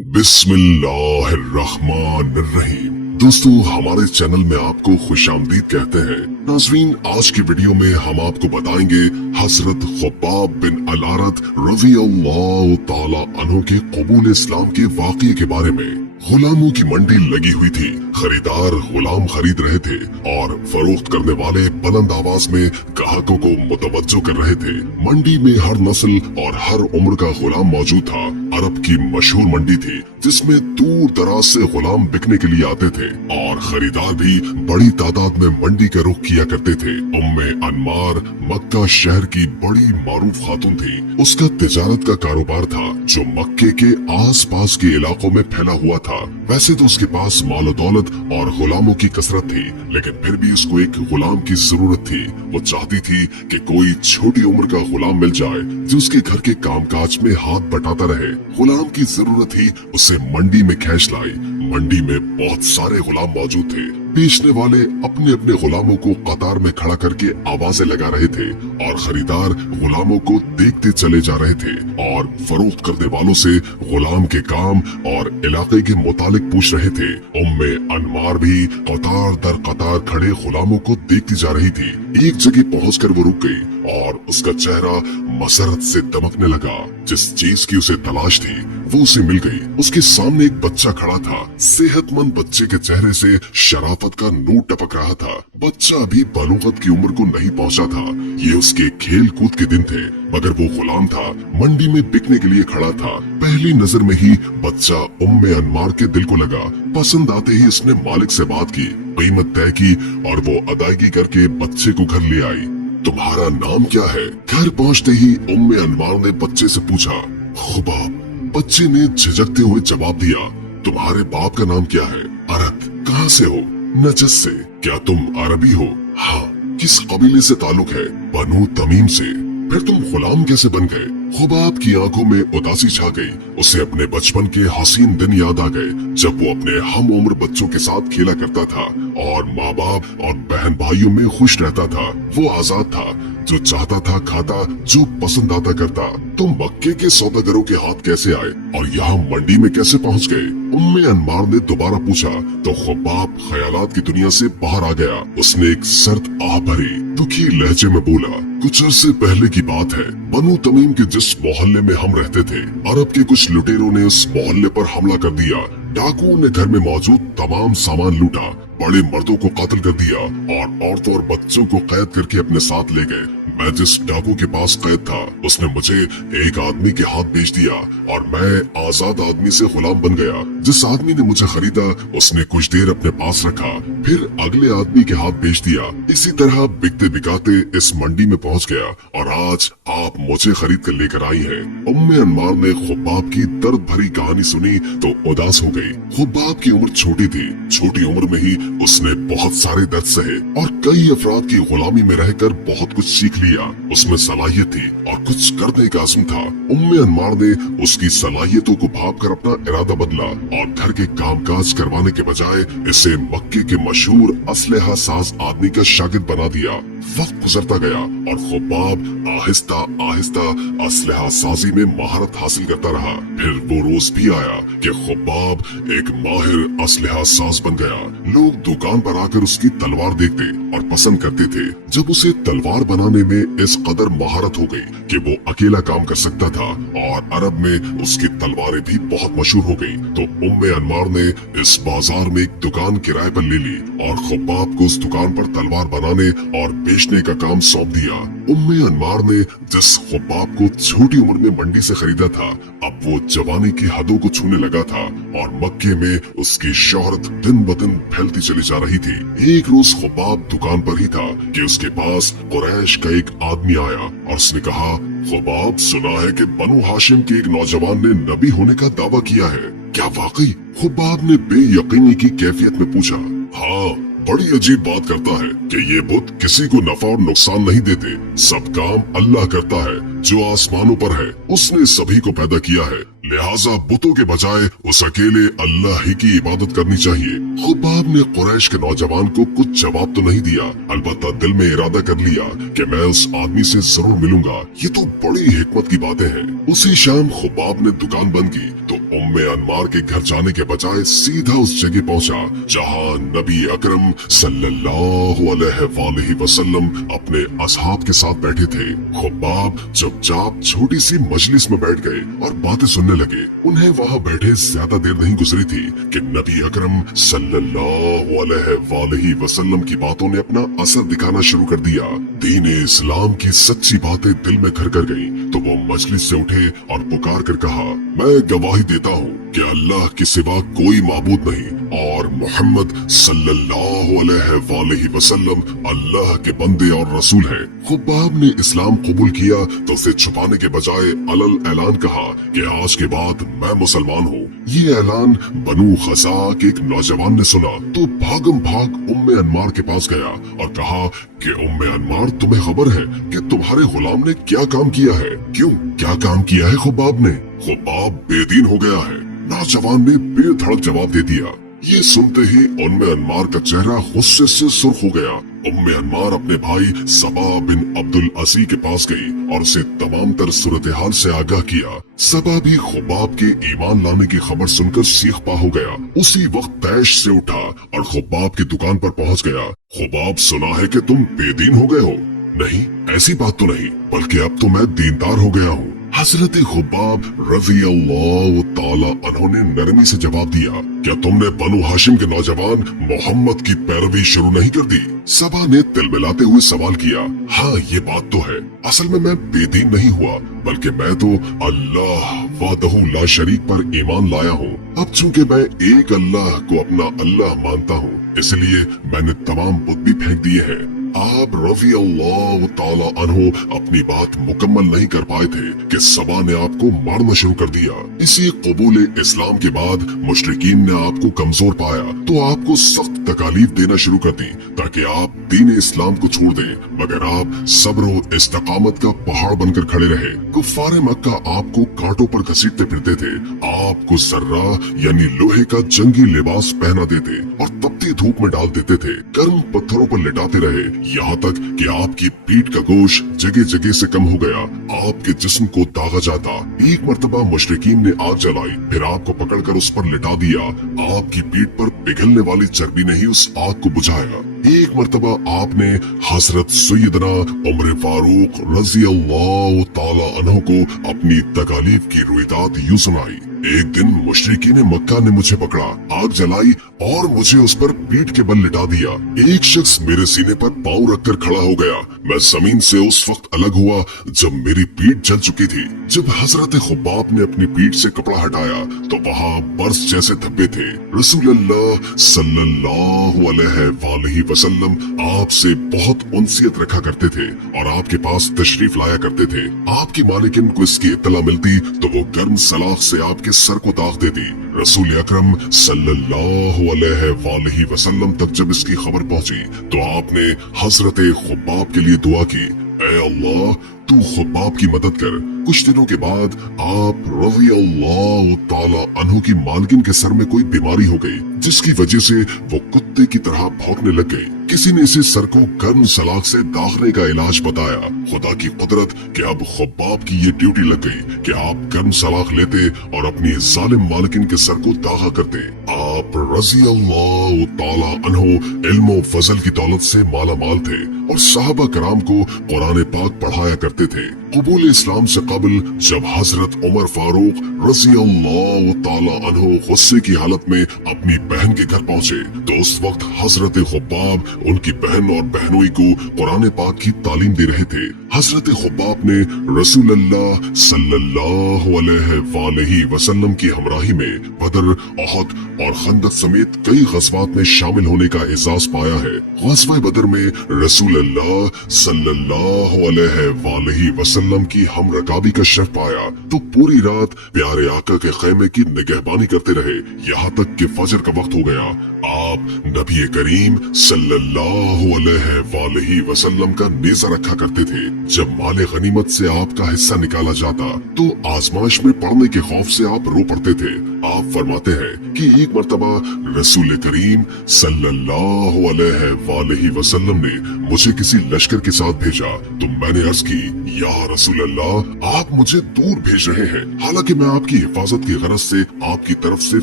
बिस्मिल्लाहिर्रहमानिर्रहीम। दोस्तों, हमारे चैनल में आपको खुशामदीद कहते हैं। नाज़रीन, आज की वीडियो में हम आपको बताएंगे हजरत खुब्बाब बिन अल-अरत रज़ियल्लाहु ताला अन्हु के कबूल इस्लाम के वाक़ये के बारे में। गुलामों की मंडी लगी हुई थी, खरीदार गुलाम खरीद रहे थे और फरोख्त करने वाले बुलंद आवाज में ग्राहकों को मुतवज्जो कर रहे थे। मंडी में हर नस्ल और हर उम्र का गुलाम मौजूद था। अरब की मशहूर मंडी थी जिसमें दूर दराज से गुलाम बिकने के लिए आते थे और खरीदार भी बड़ी तादाद में मंडी का रुख किया करते थे। उम्मे अनमार मक्का शहर की बड़ी मारूफ खातून थी। उसका तिजारत का कारोबार था जो मक्के के आस पास के इलाकों में फैला हुआ था। वैसे तो उसके पास माल दौलत और गुलामों की कसरत थी, लेकिन फिर भी उसको एक गुलाम की जरूरत थी। वो चाहती थी कि कोई छोटी उम्र का गुलाम मिल जाए जो उसके घर के कामकाज में हाथ बटाता रहे। गुलाम की जरूरत ही उसे मंडी में खींच लाई। मंडी में बहुत सारे गुलाम मौजूद थे। बेचने वाले अपने अपने गुलामों को कतार में खड़ा करके आवाजें लगा रहे थे और खरीदार गुलामों को देखते चले जा रहे थे और फरोख्त करने वालों से गुलाम के काम और इलाके के मुतालिक पूछ रहे थे। उम्मे अनमार भी कतार दर कतार खड़े गुलामों को देखती जा रही थी। एक जगह पहुंचकर वो रुक गई और उसका चेहरा मसरत से दमकने लगा। जिस चीज की उसे तलाश थी वो उसे मिल गई। उसके सामने एक बच्चा खड़ा था। सेहतमंद बच्चे के चेहरे से शराफत का नूर टपक रहा था। बच्चा अभी बलूगत की उम्र को नहीं पहुंचा था। ये उसके खेल कूद के दिन थे, मगर वो गुलाम था, मंडी में बिकने के लिए खड़ा था। पहली नजर में ही बच्चा उम्मे अनमार के दिल को लगा। पसंद आते ही उसने मालिक से बात की, कीमत तय की और वो अदायगी करके बच्चे को घर ले आई। तुम्हारा नाम क्या है? घर पहुंचते ही उम्मे अनमार ने बच्चे से पूछा। खुबाब, बच्चे ने झिझकते हुए जवाब दिया। तुम्हारे बाप का नाम क्या है? अरत। कहाँ से हो? नजस से। क्या तुम अरबी हो? हाँ। किस कबीले से ताल्लुक है? बनु तमीम से। फिर तुम गुलाम कैसे बन गए? खुबाब की आंखों में उदासी छा गई। उसे अपने बचपन के हसीन दिन याद आ गए जब वो अपने हम उम्र बच्चों के साथ खेला करता था और माँ बाप और बहन भाइयों में खुश रहता था। वो आजाद था, जो चाहता था खाता, जो पसंद आता करता। तुम मक्के के सौदागरों के हाथ कैसे आए और यहाँ मंडी में कैसे पहुँच गए? उम्मे अनमार ने दोबारा पूछा तो खुबाब ख्यालात की दुनिया से बाहर आ गया। उसने एक सर्द आह भरी दुखी लहजे में बोला, कुछ अरसे पहले की बात है। बनु तमीम के जिस मोहल्ले में हम रहते थे, अरब के कुछ लुटेरों ने उस मोहल्ले पर हमला कर दिया। डाकुओं ने घर में मौजूद तमाम सामान लूटा, बड़े मर्दों को कत्ल कर दिया और औरतों और बच्चों को कैद करके अपने साथ ले गए। मैं जिस डाकू के पास कैद था उसने मुझे एक आदमी के हाथ बेच दिया और मैं आजाद आदमी से गुलाम बन गया। जिस आदमी ने मुझे खरीदा उसने कुछ देर अपने पास रखा, फिर अगले आदमी के हाथ बेच दिया। इसी तरह बिकते बिकाते इस मंडी में पहुंच गया और आज आप मुझे खरीद कर लेकर आई हैं। उम्मे अनमार ने खुब्बाब की दर्द भरी कहानी सुनी तो उदास हो गई। खुब्बाब की उम्र छोटी थी। छोटी उम्र में ही उसने बहुत सारे दर्द सहे और कई अफराद की गुलामी में रहकर बहुत कुछ सीख लिया। उसमें सलाहियत थी और कुछ करने का आज़म था। उम्मे अनमार ने उसकी सलाहियतों को भांपकर अपना इरादा बदला और घर के कामकाज करवाने के बजाय इसे मक्के के मशहूर असलहा साज आदमी का शागिर्द बना दिया। वक्त गुजरता गया और खुब्बाब आहिस्ता आहिस्ता असलहा साजी में महारत हासिल करता रहा। फिर वो रोज भी आया कि खुब्बाब एक माहिर असलहा साज बन गया। लोग दुकान पर आकर उसकी तलवार देखते और पसंद करते थे। जब उसे तलवार बनाने में इस कदर महारत हो गई कि वो अकेला काम कर सकता था और अरब में उसकी तलवारें भी बहुत मशहूर हो गई, तो उम्मे अनमार ने इस बाजार में एक दुकान किराए पर ले ली और खुब्बाब को उस दुकान पर तलवार बनाने और बेचने का काम सौंप दिया। उम्मे अनमार ने जिस खुब्बाब को छोटी उम्र में मंडी से खरीदा था, अब वो जवानी की हदों को छूने लगा था और मक्के में उसकी शोहरत दिन ब दिन फैलती चली जा रही थी। एक रोज खुब्बाब दुकान पर ही था कि उसके पास कुरैश का एक आदमी आया और उसने कहा, खुब्बाब, सुना है कि बनु हाशिम के एक नौजवान ने नबी होने का दावा किया है, क्या वाकई? खुब्बाब ने बेयकीनी की कैफियत में पूछा। हाँ, बड़ी अजीब बात करता है कि ये बुत किसी को नफा और नुकसान नहीं देते। सब काम अल्लाह करता है जो आसमानों पर है। उसने सभी को पैदा किया है, लिहाजा बुतों के बजाय उस अकेले अल्लाह ही की इबादत करनी चाहिए। खुब्बाब ने कुरैश के नौजवान को कुछ जवाब तो नहीं दिया, अलबत्ता दिल में इरादा कर लिया कि मैं उस आदमी से जरूर मिलूंगा। ये तो बड़ी हिकमत की बातें हैं। उसी शाम खुब्बाब ने दुकान बंद की तो उम्मे अनमार के घर जाने के बजाय सीधा उस जगह पहुंचा जहां नबी अकरम सल्लल्लाहु अलैहि वसल्लम अपने असहाब के साथ बैठे थे। खुब्बाब चुपचाप छोटी सी मजलिस में बैठ गए और बातें सुनने लगे। उन्हें वहां बैठे ज्यादा देर नहीं गुजरी थी कि नबी अकरम सल्लल्लाहु अलैहि वसल्लम की बातों ने अपना असर दिखाना शुरू कर दिया। दीन इस्लाम की सच्ची बातें दिल में घर कर गईं, तो वो मजलिस से उठे और पुकार कर कहा, मैं गवाही देता हूँ कि अल्लाह के सिवा कोई माबूद नहीं और मोहम्मद सल्लल्लाहु अलैहि वसल्लम अल्लाह के बंदे और रसूल हैं। खुब्बाब ने इस्लाम कबूल किया तो उसे छुपाने के बजाय अलल ऐलान कहा कि आज के बाद मैं मुसलमान हूँ। ये ऐलान बनु खज़ा के एक नौजवान ने सुना तो भागम भाग उम्मे अनमार के पास गया और कहा कि उम्मे अनमार, तुम्हें खबर है कि तुम्हारे गुलाम ने क्या काम किया है? क्यों, क्या काम किया है खुब्बाब ने? खुब्बाब बेदीन हो गया है। नौजवान ने बेधड़क जवाब दे दिया। ये सुनते ही उम्मे अनमार का चेहरा गुस्से से सुर्ख हो गया। उम्मे अनमार अपने भाई सबा बिन अब्दुल असी के पास गई और उसे तमाम तर सूरत हाल से आगाह किया। सबा भी खुब्बाब के ईमान लाने की खबर सुनकर सीख पा हो गया। उसी वक्त तैश से उठा और खुब्बाब की दुकान पर पहुंच गया। खुब्बाब, सुना है कि तुम बेदीन हो गए हो? नहीं, ऐसी बात तो नहीं, बल्कि अब तो मैं दीनदार हो गया हूँ। हजरत खुब्बाब रज़ी अल्लाह ताला अन्हु ने नरमी से जवाब दिया, क्या तुमने बनु हाशिम के नौजवान मोहम्मद की पैरवी शुरू नहीं कर दी? सबा ने तिलमिलाते हुए सवाल किया। हाँ, ये बात तो है। असल में मैं बेदीन नहीं हुआ, बल्कि मैं तो अल्लाह वहदहू ला शरीक पर ईमान लाया हूँ। अब चूँकि मैं एक अल्लाह को अपना अल्लाह मानता हूँ, इसलिए मैंने तमाम बुत भी फेंक दिए हैं। आप रज़ी अल्लाह ताला अन्हु अपनी बात मुकम्मल नहीं कर पाए थे कि सबा ने आपको मारना शुरू कर दिया। इसी कबूल इस्लाम के बाद मुशरिकीन ने आपको कमजोर पाया तो आपको सख्त तकालीफ देना शुरू कर दी ताकि आप दीन इस्लाम को छोड़ दें, मगर आप सब्र और इस्तकामत का पहाड़ बनकर खड़े रहे। कुफ्फारे मक्का आपको कांटों पर घसीटते फिरते थे, आपको सर्रा यानी लोहे का जंगी लिबास पहना देते और तपती धूप में डाल देते थे, गर्म पत्थरों पर लिटाते रहे, यहाँ तक कि आपकी पीठ का गोश्त जगह जगह से कम हो गया, आपके जिस्म को दागा जाता। एक मर्तबा मुशरिकीन ने आग जलाई, फिर आपको पकड़कर उस पर लिटा दिया। आपकी पीठ पर पिघलने वाली चर्बी ने ही उस आग को बुझाया। एक मर्तबा आपने हजरत सैयदना उमर फारूक रज़ी अल्लाह ताला अन्हु को अपनी तकालीफ की रुइदाद यूं सुनाई। एक दिन मुशरिकीन मक्का ने मुझे पकड़ा, आग जलाई और मुझे उस पर पीठ के बल लिटा दिया। एक शख्स मेरे सीने पर पांव रखकर खड़ा हो गया। मैं जमीन से उस वक्त अलग हुआ जब मेरी पीठ जल चुकी थी। जब हजरत खुब्बाब ने अपनी पीठ से कपड़ा हटाया तो वहाँ बर्स जैसे धब्बे थे। रसूलुल्लाह सल्लल्लाहु अलैहि वसल्लम आपसे बहुत उनसियत रखा करते थे और आपके पास तशरीफ लाया करते थे। आपकी मालिकिन को इसकी इत्तला मिलती तो वो गर्म सलाख से आपके सर को दाग देती। रसूल अकरम सल्लल्लाहु अलैहि वसल्लम तक जब इसकी खबर पहुंची तो आपने हजरत खुब्बाब के लिए दुआ की, ऐ अल्लाह तू खुब्बाब की मदद कर। कुछ दिनों के बाद आप रज़ी अल्लाह ताला अन्हु की मालकिन के सर में कोई बीमारी हो गई जिसकी वजह से वो कुत्ते की तरह भौंकने लग गई। किसी ने इसे सर को गर्म सलाख से दागने का इलाज बताया। खुदा की कुदरत कि अब खुब्बाब की ये ड्यूटी लग गई कि आप गर्म सलाख लेते और अपनी जालिम मालकिन के सर को दागा करते। आप रज़ी अल्लाह ताला अन्हु इल्म व फजल की दौलत से माला माल थे और साहबा कराम को कुरान पाक पढ़ाया करते थे। कबूल इस्लाम से कबल जब हजरत उमर फारूक रज़ी अल्लाह ताला अन्हु गुस्से की हालत में अपनी बहन के घर पहुँचे तो उस वक्त हजरत खुब्बाब उनकी बहन और बहनोई को कुरान पाक की तालीम दे रहे थे। हजरत खुब्बाब ने रसूलुल्लाह सल्लल्लाहु अलैहि वसल्लम की हमराही में बदर, ओहद और खंदक समेत कई गज़वात में शामिल होने का एजाज पाया है। ग़ज़वा बदर में रसूलुल्लाह सल्लल्लाहु अलैहि वसल्लम की हमरकाबी वाली का शव पाया तो पूरी रात प्यारे आका के खैमे की निगहबानी करते रहे, यहाँ तक कि फजर का वक्त हो गया। आप नबी करीम सल्लल्लाहु अलैहि वसल्लम का नेज़ा रखा करते थे। जब माले गनीमत से आपका हिस्सा निकाला जाता तो आजमाइश में पड़ने के खौफ से आप रो पड़ते थे। आप फरमाते हैं कि एक मर्तबा रसूल करीम सल्लल्लाहु अलैहि वसल्लम ने मुझे किसी लश्कर के साथ भेजा तो मैंने अर्ज की, या रसूल अल्लाह, आप मुझे दूर भेज रहे हैं, हालांकि मैं आपकी हिफाजत की गरज से आपकी तरफ से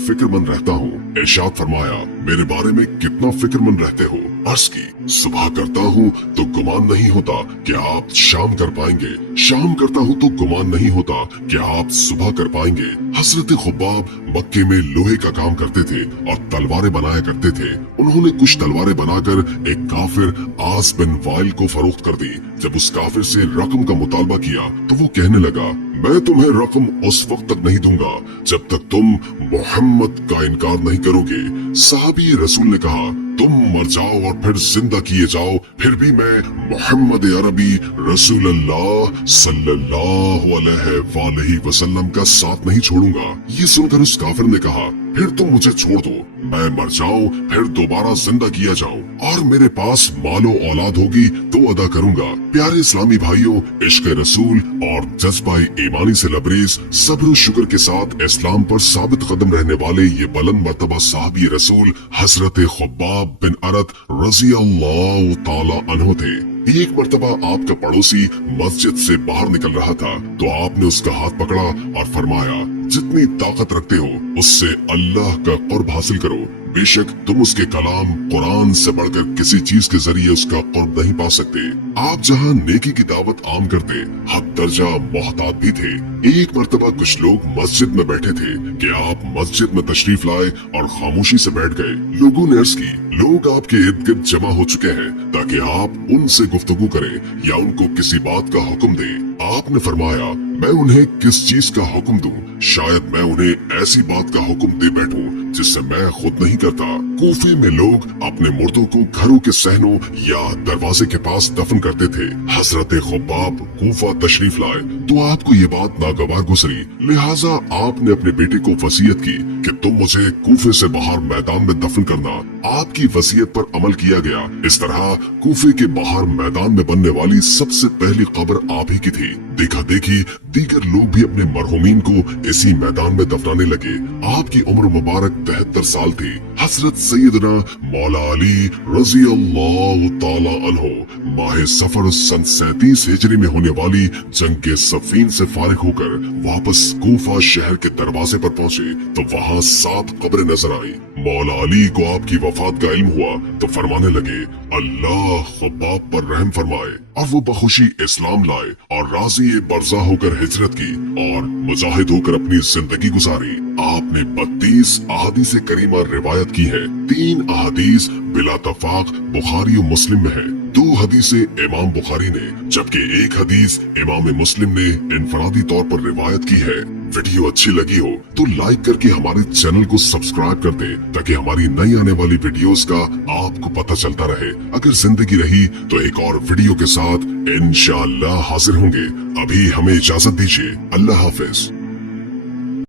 फिक्रमंद रहता हूँ। इरशाद फरमाया, मेरे बारे में कितना फिक्रमंद रहते हो? अर्ज की, सुबह करता हूँ तो गुमान नहीं होता कि आप शाम कर पाएंगे, शाम करता हूँ तो गुमान नहीं होता कि आप सुबह कर पाएंगे। हजरत खुब्बाब मक्के में लोहे का काम करते थे और तलवारें बनाया करते थे। उन्होंने कुछ तलवारें बनाकर एक काफिर आस बिन वाइल को फरोख्त कर दी। जब उस काफिर से रकम का मुतालबा किया तो वो कहने लगा, मैं तुम्हें रकम उस वक्त तक नहीं दूंगा जब तक तुम मोहम्मद का इनकार नहीं करोगे। साहबी रसूल ने कहा, तुम मर जाओ और फिर जिंदा किए जाओ, फिर भी मैं मोहम्मद अरबी रसूल अल्लाह सल्लल्लाहु अलैहि वसल्लम का साथ नहीं छोड़ूंगा। ये सुनकर उस काफिर ने कहा, फिर तुम मुझे छोड़ दो, मैं मर जाऊं फिर दोबारा जिंदा किया जाऊं और मेरे पास मालो औलाद होगी तो अदा करूंगा। प्यारे इस्लामी भाइयों, इश्क रसूल और जज्बा ईमानी से लबरेज सब्र शुक्र के साथ इस्लाम पर साबित कदम रहने वाले ये बुलंद मर्तबा साहबी रसूल हजरत खुब्बाब बिन अरत रज़ी अल्लाह ताला अन्हु थे। एक मर्तबा आपका पड़ोसी मस्जिद से बाहर निकल रहा था तो आपने उसका हाथ पकड़ा और फरमाया, जितनी ताकत रखते हो उससे अल्लाह का कुर्ब हासिल करो। बेशक तुम उसके कलाम कुरान से बढ़कर किसी चीज के जरिए उसका कुर्ब नहीं पा सकते। आप जहाँ नेकी की दावत आम करते, हद दर्जा मोहतात भी थे। एक मर्तबा कुछ लोग मस्जिद में बैठे थे कि आप मस्जिद में तशरीफ लाए और खामोशी से बैठ गए। लोगों ने अर्ज की, लोग आपके इर्द गिर्द जमा हो चुके हैं ताकि आप उनसे गुफ्तगू करें या उनको किसी बात का हुक्म दें। आपने फरमाया, मैं उन्हें किस चीज का हुक्म दूं? शायद मैं उन्हें ऐसी बात का हुक्म दे बैठूं जिससे मैं खुद नहीं करता। कूफे में लोग अपने मुर्दों को घरों के सहनों या दरवाजे के पास दफन करते थे। हजरत खुब्बाब कूफा तशरीफ लाए तो आपको ये बात नागवार गुजरी, लिहाजा आपने अपने बेटे को वसीयत की कि तुम मुझे कूफे से बाहर मैदान में दफन करना। आपकी वसीयत पर अमल किया गया। इस तरह कूफे के बाहर मैदान में बनने वाली सबसे पहली कब्र आप ही की थी। देखा देखी दीगर लोग भी अपने मरहूमीन को इसी मैदान में दफनाने लगे। आपकी उम्र मुबारक 73 साल थी। हजरत सैयदना मौला अली रज़ी अल्लाह ताला अन्हु माह सफर सन 37 हिजरी में होने वाली जंग सफीन से फारिग होकर वापस कूफा शहर के दरवाजे पर पहुँचे तो वहाँ 7 कब्रें नजर आई। मौला अली को आपकी वफात का इल्म हुआ तो फरमाने लगे, अल्लाह खुब्बाब पर रहम फरमाए। और वो बखुशी इस्लाम लाए और राजी बरजा होकर हिजरत की और मुजाहिद होकर अपनी जिंदगी गुजारी। आपने 32 अहादीस करीमा रिवायत की है। 3 अहादीस बिला तफाक बुखारी और मुस्लिम में है। 2 हदीसें इमाम बुखारी ने जबकि 1 हदीस इमाम मुस्लिम ने इनफरादी तौर पर रिवायत की है। वीडियो अच्छी लगी हो तो लाइक करके हमारे चैनल को सब्सक्राइब कर दे ताकि हमारी नई आने वाली वीडियोस का आपको पता चलता रहे। अगर जिंदगी रही तो एक और वीडियो के साथ इंशाअल्लाह हाजिर होंगे। अभी हमें इजाजत दीजिए। अल्लाह हाफिज।